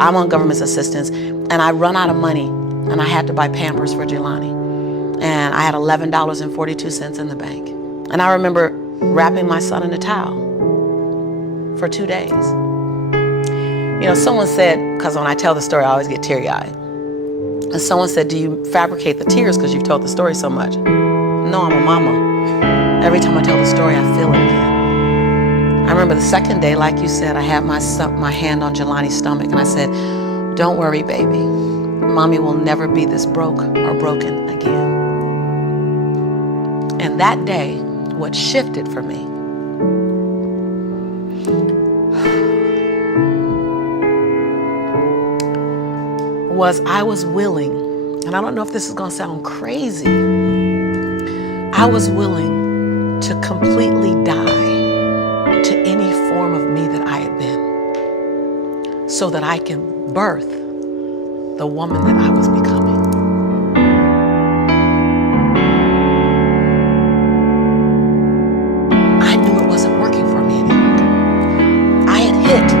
I'm on government assistance, and I run out of money, and I had to buy Pampers for Jelani. And I had $11.42 in the bank. And I remember wrapping my son in a towel for 2 days. You know, someone said, because when I tell the story, I always get teary-eyed. And someone said, do you fabricate the tears because you've told the story so much? No, I'm a mama. Every time I tell the story, I feel it again. I remember the second day, like you said, I had my hand on Jelani's stomach, and I said, don't worry, baby. Mommy will never be this broke or broken again. And that day, what shifted for me was I was willing, and I don't know if this is gonna sound crazy, I was willing to completely die to any form of me that I had been, so that I can birth the woman that I was becoming. I knew it wasn't working for me any longer. I had hit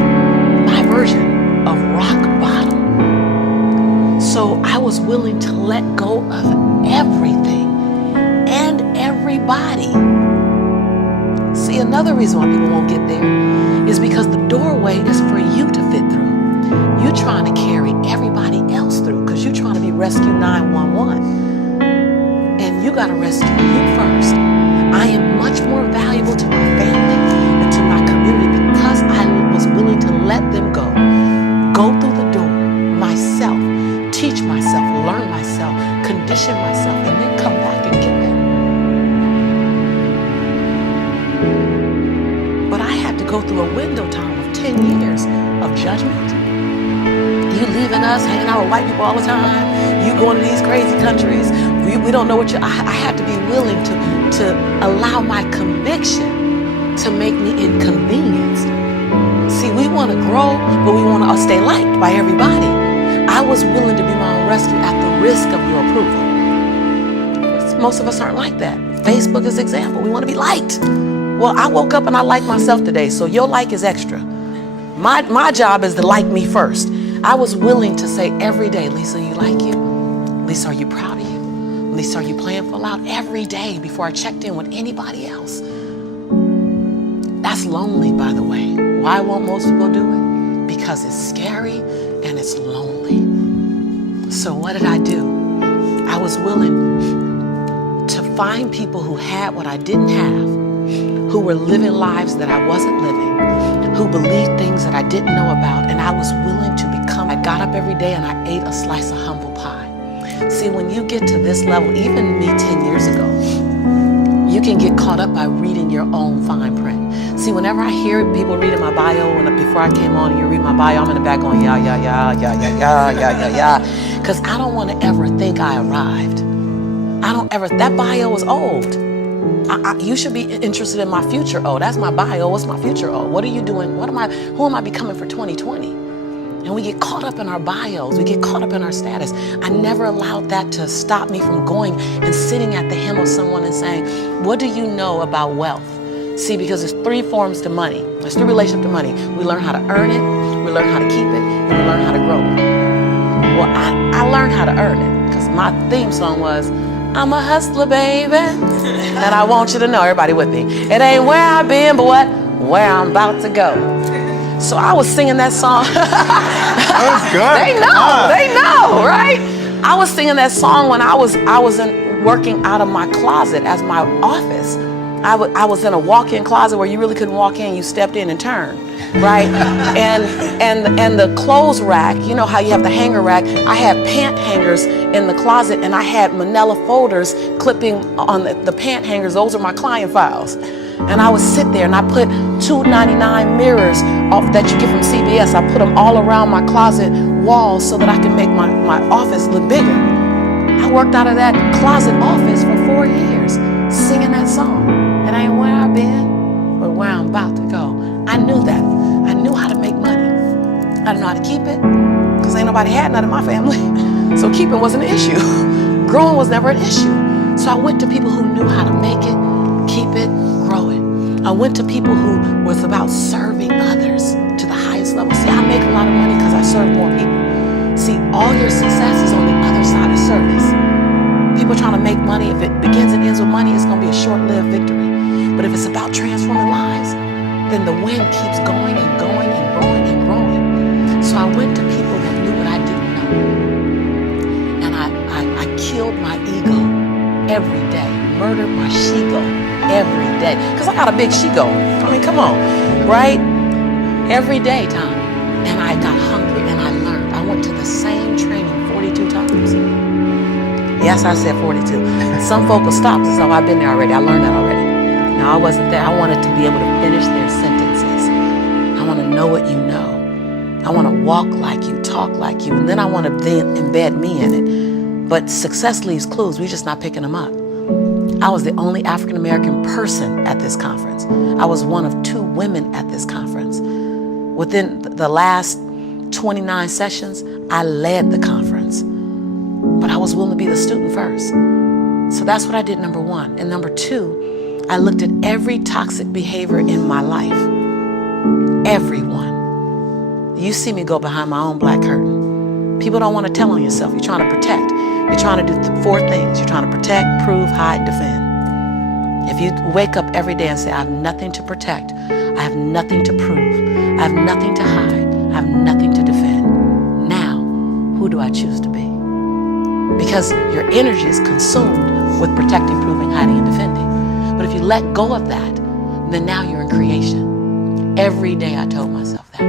my version of rock bottom. So I was willing to let go of everything and everybody. See, another reason why people won't get there is because the doorway is for you to fit through. You're trying to carry everybody else through because you're trying to be Rescue 911. And you got to rescue you first. I am much more valuable to my family and to my community because I was willing to let them go through the door myself, teach myself, learn myself, condition myself, and then come back and get them. But I had to go through a window time of 10 years of judgment. You leaving us, hanging out with white people all the time. You going to these crazy countries. We don't know what I had to be willing to allow my conviction to make me inconvenienced. See, we want to grow, but we want to stay liked by everybody. I was willing to be my own rescue at the risk of your approval. Most of us aren't like that. Facebook is an example. We want to be liked. Well, I woke up and I like myself today, so your like is extra. My job is to like me first. I was willing to say every day, Lisa, you like you? Lisa, are you proud of you? Lisa, are you playing full out? Every day before I checked in with anybody else. That's lonely, by the way. Why won't most people do it? Because it's scary and it's lonely. So what did I do? I was willing to find people who had what I didn't have, who were living lives that I wasn't living, who believed things that I didn't know about, and I was willing to become. I got up every day and I ate a slice of humble pie. See, when you get to this level, even me 10 years ago, you can get caught up by reading your own fine print. See, whenever I hear people reading my bio, and before I came on and you read my bio, I'm in the back going, yeah, yeah, yeah, yeah, yeah, yeah, yeah, yeah, yeah. Because I don't want to ever think I arrived. I don't ever, that bio is old. You should be interested in my future. Oh, that's my bio. What's my future? Oh, what are you doing? Who am I becoming for 2020? And we get caught up in our bios. We get caught up in our status. I never allowed that to stop me from going and sitting at the hem of someone and saying, what do you know about wealth? See, because there's 3 forms to money. There's 3 relationships to money. We learn how to earn it, we learn how to keep it, and we learn how to grow it. Well, I learned how to earn it because my theme song was, I'm a hustler, baby, and I want you to know, everybody with me, it ain't where I've been, but where I'm about to go. So I was singing that song. That was good. They know, right? I was singing that song when I was working out of my closet as my office. I was in a walk-in closet where you really couldn't walk in, you stepped in and turned, right? and the clothes rack, you know how you have the hanger rack, I had pant hangers in the closet and I had manila folders clipping on the pant hangers. Those are my client files. And I would sit there and I put $2.99 mirrors that you get from CVS. I put them all around my closet walls so that I can make my office look bigger. I worked out of that closet office for 4 years, singing that song. It ain't where I've been, but where I'm about to go. I knew that. I knew how to make money. I didn't know how to keep it, because ain't nobody had none in my family. So keeping wasn't an issue. Growing was never an issue. So I went to people who knew how to make it, keep it, grow it. I went to people who was about serving others to the highest level. See, I make a lot of money because I serve more people. See, all your success is on the other side of service. People trying to make money, if it begins and ends with money, it's going to be a short-lived victory. But if it's about transforming lives, then the wind keeps going and going and growing and growing. So I went to people that knew what I didn't know. And I killed my ego every day, murdered my she-go every day. Because I got a big she-go. I mean, come on, right? Every day, Tom. And I got hungry and I learned. I went to the same training 42 times. Yes, I said 42. Some folk will stop and say, oh, I've been there already. I learned that already. No, I wasn't there. I wanted to be able to finish their sentences. I want to know what you know. I want to walk like you, talk like you, and then I want to then embed me in it. But success leaves clues. We're just not picking them up. I was the only African-American person at this conference. I was one of 2 women at this conference. Within the last 29 sessions, I led the conference. But I was willing to be the student first. So that's what I did, number 1. And number 2, I looked at every toxic behavior in my life. Everyone. You see me go behind my own black curtain. People don't want to tell on yourself. You're trying to protect. You're trying to do 4 things. You're trying to protect, prove, hide, defend. If you wake up every day and say, I have nothing to protect, I have nothing to prove, I have nothing to hide, I have nothing to defend. Now, who do I choose to be? Because your energy is consumed with protecting, proving, hiding, and defending. But if you let go of that, then now you're in creation. Every day I told myself that.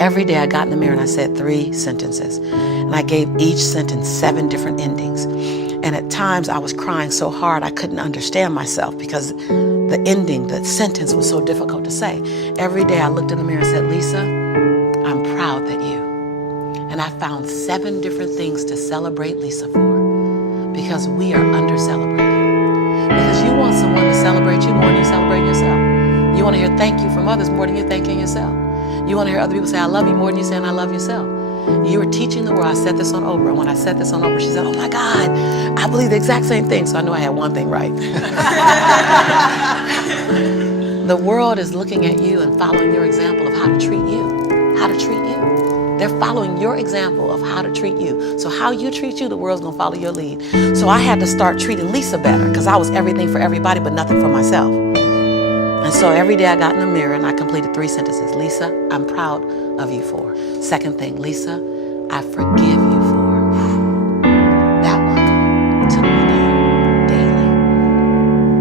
Every day I got in the mirror and I said 3 sentences. And I gave each sentence 7 different endings. And at times I was crying so hard I couldn't understand myself because the ending, the sentence was so difficult to say. Every day I looked in the mirror and said, Lisa, I'm proud that you. And I found 7 different things to celebrate Lisa for. Because we are under-celebrated. Because you want someone to celebrate you more than you celebrate yourself. You want to hear thank you from others more than you're thanking yourself. You want to hear other people say, I love you more than you're saying I love yourself. You are teaching the world. I said this on Oprah. And when I said this on Oprah, she said, oh my God, I believe the exact same thing. So I knew I had one thing right. The world is looking at you and following your example of how to treat you. How to treat you. They're following your example of how to treat you. So how you treat you, the world's gonna follow your lead. So I had to start treating Lisa better because I was everything for everybody but nothing for myself. And so every day I got in the mirror and I completed 3 sentences. Lisa, I'm proud of you for. Second thing, Lisa, I forgive you for. That one took me down daily.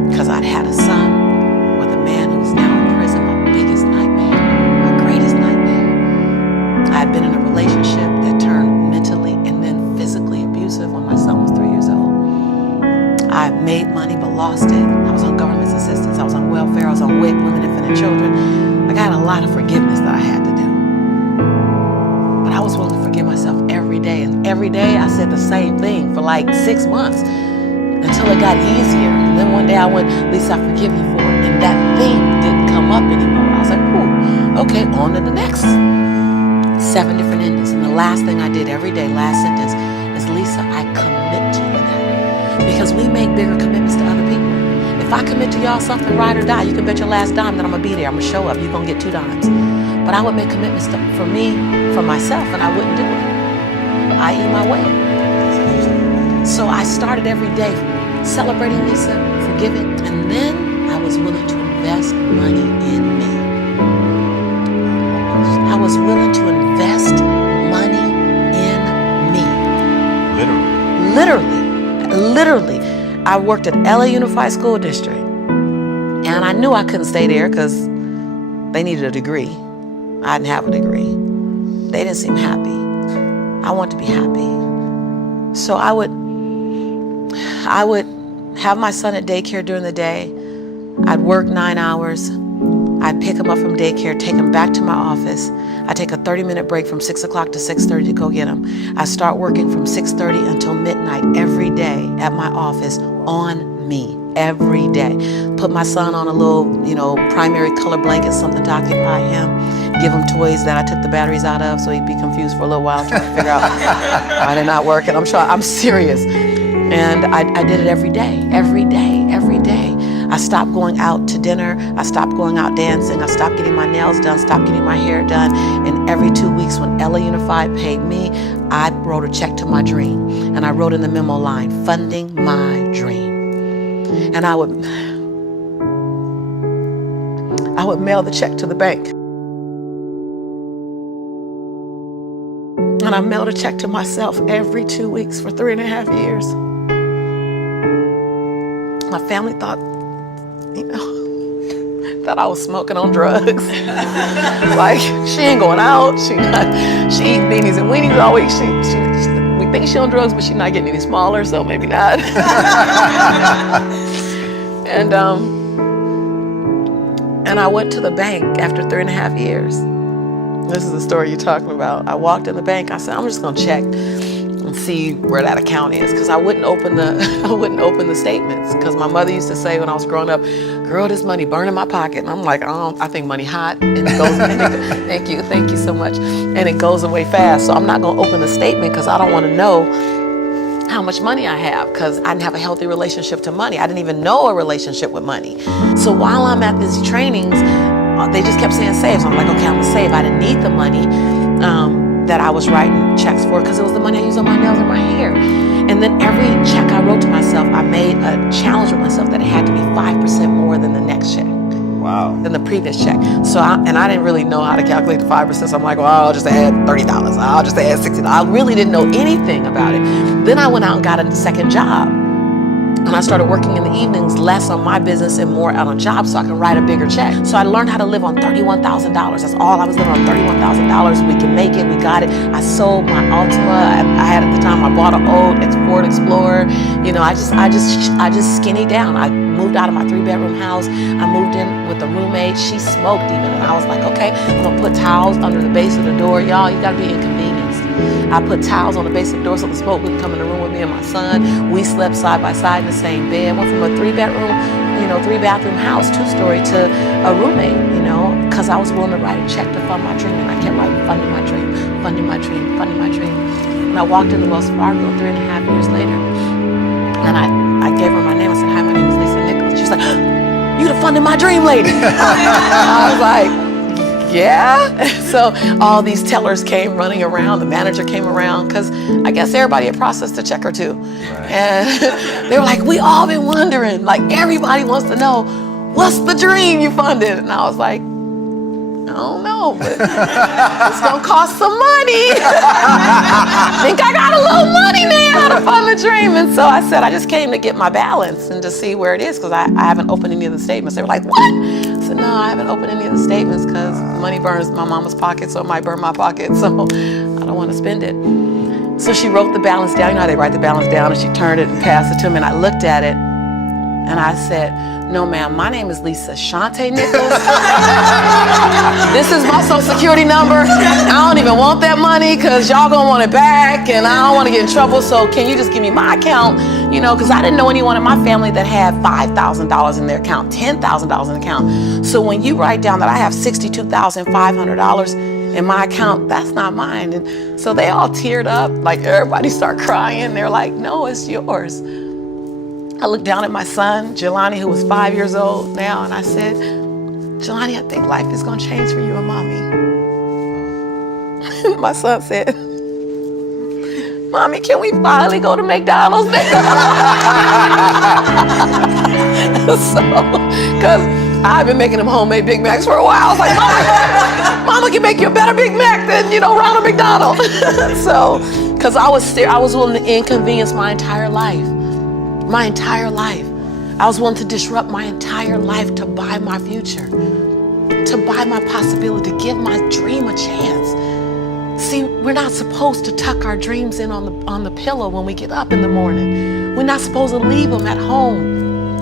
Because I'd had a son with a man who's now in prison, my biggest nightmare, my greatest nightmare. I had been in a relationship that turned mentally and then physically abusive when my son was 3 years old. I made money but lost it. I was on government assistance. I was on welfare. I was on WIC, Women, Infant, and Children. Like I had a lot of forgiveness that I had to do. But I was willing to forgive myself every day. And every day I said the same thing for like 6 months until it got easier. And then one day I went, Lisa, I forgive you for it. And that thing didn't come up anymore. I was like, ooh, okay, on to the next. 7 different endings. And the last thing I did every day, last sentence, is Lisa, I commit to you now. Because we make bigger commitments to other people. If I commit to y'all something, ride or die, you can bet your last dime that I'm gonna be there. I'm gonna show up. You're gonna get 2 dimes. But I would make commitments for me, for myself, and I wouldn't do it. I.e. my way. So I started every day celebrating Lisa, forgiving, and then I was willing to invest money in me. I was willing to invest money in me. Literally. I worked at LA Unified School District. And I knew I couldn't stay there because they needed a degree. I didn't have a degree. They didn't seem happy. I want to be happy. So I would have my son at daycare during the day. I'd work 9 hours. I'd pick him up from daycare, take him back to my office. I'd take a 30-minute break from 6 o'clock to 6:30 to go get him. I start working from 6:30 until midnight every day at my office on me, every day. Put my son on a little, primary color blanket, something to occupy him. Give him toys that I took the batteries out of so he'd be confused for a little while trying to figure out why they're not working. I'm serious. And I did it every day. I stopped going out to dinner. I stopped going out dancing. I stopped getting my nails done, stopped getting my hair done. And every 2 weeks when Ella Unified paid me, I wrote a check to my dream. And I wrote in the memo line, funding my dream. And I would mail the check to the bank. And I mailed a check to myself every 2 weeks for 3.5 years. My family thought, that I was smoking on drugs. Like, she ain't going out. She eating beanies and weenies all week. We think she on drugs, but she's not getting any smaller, so maybe not. And I went to the bank after 3.5 years. This is the story you're talking about. I walked in the bank. I said, I'm just gonna check and see where that account is, because I wouldn't open the statements, because my mother used to say when I was growing up, girl, this money burn in my pocket. And I'm like, I think money hot, and it goes. Thank you so much, and it goes away fast. So I'm not gonna open the statement because I don't want to know how much money I have, because I didn't have a healthy relationship to money. I didn't even know a relationship with money. So while I'm at these trainings, they just kept saying save. So I'm like, okay, I'm gonna save. I didn't need the money that I was writing checks for, because it was the money I used on my nails and my hair. And then every check I wrote to myself, I made a challenge with myself that it had to be 5% more than the next check. Wow. Than the previous check. So I didn't really know how to calculate the 5%. So I'm like, well, I'll just add $30. I'll just add $60. I really didn't know anything about it. Then I went out and got a second job. And I started working in the evenings, less on my business and more on a job, so I can write a bigger check. So I learned how to live on $31,000. That's all I was living on, $31,000. We can make it, we got it. I sold my Altima. I had at the time, I bought an old Ford Explorer. You know, I just skinnied down. I moved out of my 3-bedroom house. I moved in with a roommate. She smoked even. And I was like, okay, I'm gonna put towels under the base of the door. Y'all, you gotta be inconvenienced. I put towels on the base of the door so the smoke wouldn't come in the room with me and my son. We slept side by side in the same bed. Went from a 3-bedroom, 3-bathroom house, 2-story, to a roommate, because I was willing to write a check to fund my dream. And I kept writing, funding my dream, funding my dream, funding my dream. And I walked into Wells Fargo 3.5 years later. And I gave her my name. I said, hi, my name is Lisa Nichols. She was like, you the funding my dream lady. I was like, yeah. So all these tellers came running around. The manager came around, because I guess everybody had processed the check or two. Right. And they were like, we all been wondering, like everybody wants to know, what's the dream you funded? And I was like, I don't know, but it's gonna cost some money. I think I got a little money now to fund the dream. And so I said, I just came to get my balance and to see where it is, because I haven't opened any of the statements. They were like, what? I said, no, I haven't opened any of the statements because money burns my mama's pocket, so it might burn my pocket, so I don't want to spend it. So she wrote the balance down. You know how they write the balance down, and she turned it and passed it to me, and I looked at it, and I said, no, ma'am, my name is Lisa Shante Nichols. This is my social security number. I don't even want that money because y'all gonna want it back, and I don't want to get in trouble, so can you just give me my account? Because I didn't know anyone in my family that had $5,000 in their account, $10,000 in the account. So when you write down that I have $62,500 in my account, that's not mine. And so they all teared up, like everybody started crying. They're like, no, it's yours. I looked down at my son, Jelani, who was 5 years old now, and I said, Jelani, I think life is gonna change for you and mommy. My son said, Mommy, can we finally go to McDonald's now? So, because I've been making them homemade Big Macs for a while. I was like, Mama can make you a better Big Mac than, Ronald McDonald. So, because I was willing to inconvenience my entire life. My entire life. I was willing to disrupt my entire life to buy my future, to buy my possibility, to give my dream a chance. See, we're not supposed to tuck our dreams in on the pillow when we get up in the morning. We're not supposed to leave them at home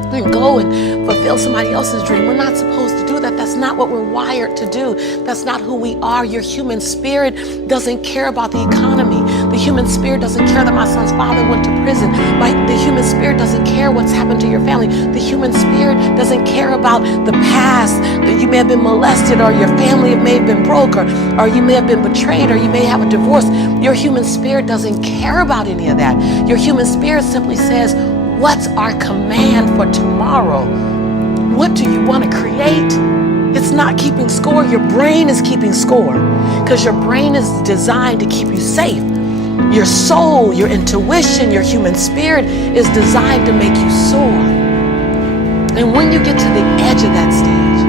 and go and fulfill somebody else's dream. We're not supposed to do that. That's not what we're wired to do. That's not who we are. Your human spirit doesn't care about the economy. The human spirit doesn't care that my son's father went to prison. The human spirit doesn't care what's happened to your family. The human spirit doesn't care about the past, that you may have been molested, or your family may have been broke, or you may have been betrayed, or you may have a divorce. Your human spirit doesn't care about any of that. Your human spirit simply says, what's our command for tomorrow? what do you want to create? It's not keeping score. Your brain is keeping score because your brain is designed to keep you safe. Your soul, your intuition, your human spirit is designed to make you soar. And when you get to the edge of that stage,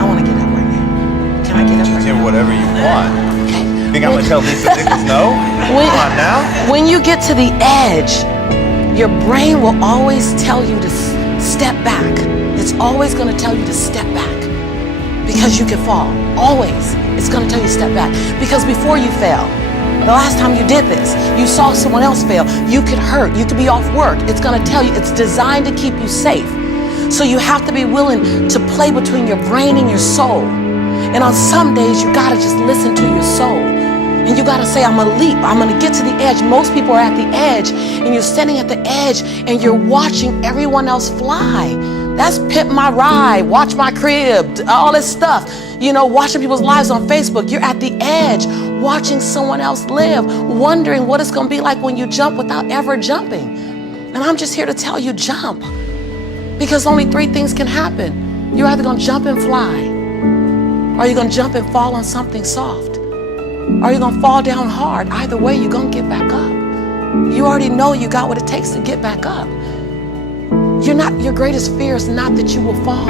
I want to get up right now. Can I get up right now? Do whatever you want. Okay. Think I'm gonna tell Lisa Nichols no? Come on now. When you get to the edge, your brain will always tell you to step back. It's always going to tell you to step back because you can fall. Always. It's going to tell you to step back because before you fell, the last time you did this, you saw someone else fail. You could hurt. You could be off work. It's going to tell you. It's designed to keep you safe. So you have to be willing to play between your brain and your soul. And on some days, you got to just listen to your soul. And you got to say, I'm going to leap. I'm going to get to the edge. Most people are at the edge, and you're standing at the edge, and you're watching everyone else fly. That's Pimp My Ride, Watch My Crib, all this stuff. You know, watching people's lives on Facebook. You're at the edge, watching someone else live, wondering what it's going to be like when you jump without ever jumping. And I'm just here to tell you, jump. Because only three things can happen. You're either going to jump and fly, or you're going to jump and fall on something soft, or you're going to fall down hard. Either way, you're going to get back up. You already know you got what it takes to get back up. Your greatest fear is not that you will fall.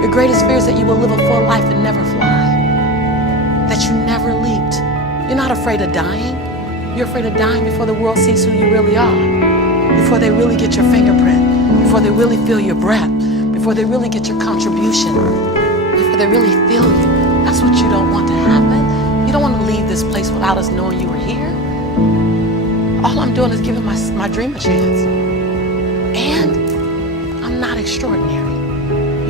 Your greatest fear is that you will live a full life and never fly, that you never leaped. You're not afraid of dying. You're afraid of dying before the world sees who you really are, before they really get your fingerprint, before they really feel your breath, before they really get your contribution, before they really feel you. That's what you don't want to happen. You don't want to leave this place without us knowing you were here. All I'm doing is giving my dream a chance. And I'm not extraordinary.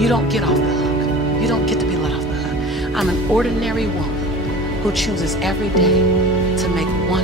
You don't get off the hook. You don't get to be let off the hook. I'm an ordinary woman who chooses every day to make one